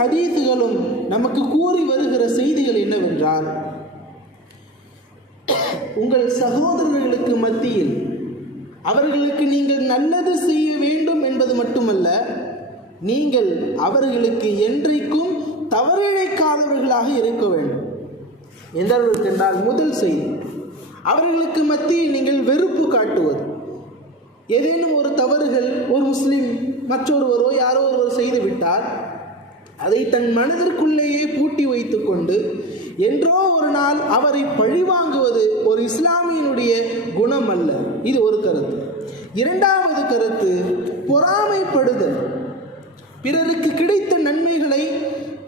ஹதீஸுகளும் நமக்கு கூறி வருகிற செய்திகள் என்னவென்றால், உங்கள் சகோதரர்களுக்கு மத்தியில் அவர்களுக்கு நீங்கள் நல்லது செய்ய வேண்டும் என்பது மட்டுமல்ல, நீங்கள் அவர்களுக்கு என்றைக்கும் தவறிழைக்காதவர்களாக இருக்க வேண்டும். எந்த அளவிற்கு என்றால், முதல் செய்தி, அவர்களுக்கு மத்தியில் நீங்கள் வெறுப்பு காட்டுவது. ஏதேனும் ஒரு தவறுகள் ஒரு முஸ்லிம் மற்றொருவரோ யாரோ ஒருவர் செய்துவிட்டால் அதை தன் மனதிற்குள்ளேயே பூட்டி வைத்து கொண்டு என்றோ ஒரு நாள் அவரை பழிவாங்குவது ஒரு இஸ்லாமியனுடைய குணம் அல்ல. இது ஒரு கருத்து. இரண்டாவது கருத்து, பொறாமைப்படுதல். பிறருக்கு கிடைத்த நன்மைகளை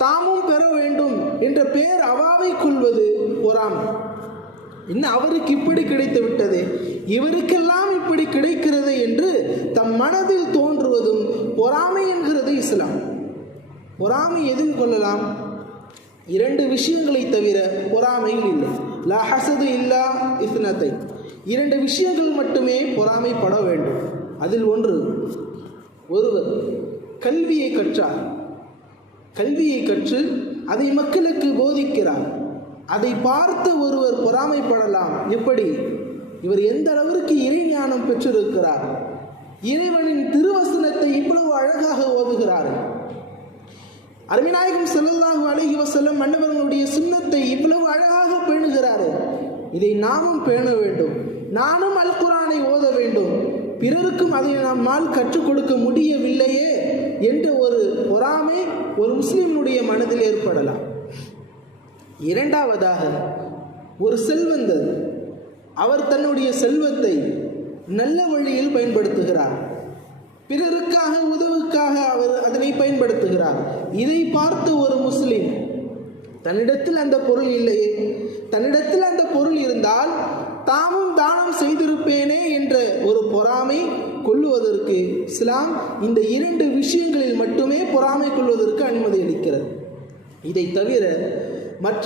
தாமும் பெற வேண்டும் என்ற பெயர் அவாவை கொள்வது பொறாமை. இன்னும் அவருக்கு இப்படி கிடைத்து விட்டது, இவருக்கெல்லாம் இப்படி கிடைக்கிறது என்று தம் மனதில் தோன்றுவதும் பொறாமை என்கிறது இஸ்லாம். பொறாமை எதில் கொள்ளலாம்? இரண்டு விஷயங்களை தவிர பொறாமைகள் இல்லை. லா ஹஸது இல்லா இஸ்னத்தை, இரண்டு விஷயங்கள் மட்டுமே பொறாமைப்பட வேண்டும். அதில் ஒன்று, ஒருவர் கல்வியை கற்றார், கல்வியை கற்று அதை மக்களுக்கு போதிக்கிறார். அதை பார்த்து ஒருவர் பொறாமைப்படலாம். எப்படி? இவர் எந்த அளவிற்கு இறைஞானம் பெற்றிருக்கிறார், இறைவனின் திருவசனத்தை இவ்வளவு அழகாக ஓதுகிறார், அருமைநாயகம் ஸல்லல்லாஹு அலைஹி வஸல்லம் மன்னவர்களுடைய சுன்னத்தை இவ்வளவு அழகாக பேணுகிறார், இதை நாமும் பேண வேண்டும், நானும் அல் குர்ஆனை ஓத வேண்டும், பிறருக்கும் அதை நம்மால் கற்றுக் கொடுக்க முடியவில்லையே என்ற ஒரு பொறாமை ஒரு முஸ்லிமுடைய மனதில் ஏற்படலாம். இரண்டாவதாக, ஒரு செல்வந்தர், அவர் தன்னுடைய செல்வத்தை நல்ல வழியில் பயன்படுத்துகிறார், பிறருக்காக உதவுக்காக அவர் அதனை பயன்படுத்துகிறார். இதை பார்த்து ஒரு முஸ்லிம், தன்னிடத்தில் அந்த பொருள் இல்லையே, தன்னிடத்தில் அந்த பொருள் இருந்தால் தாமும் தானம் செய்திருப்பேனே என்ற ஒரு பொறாமை கொள்ளுவதற்கு இஸ்லாம் இந்த இரண்டு விஷயங்களில் மட்டுமே பொறாமை கொள்வதற்கு அனுமதி அளிக்கிறது. இதை தவிர மற்ற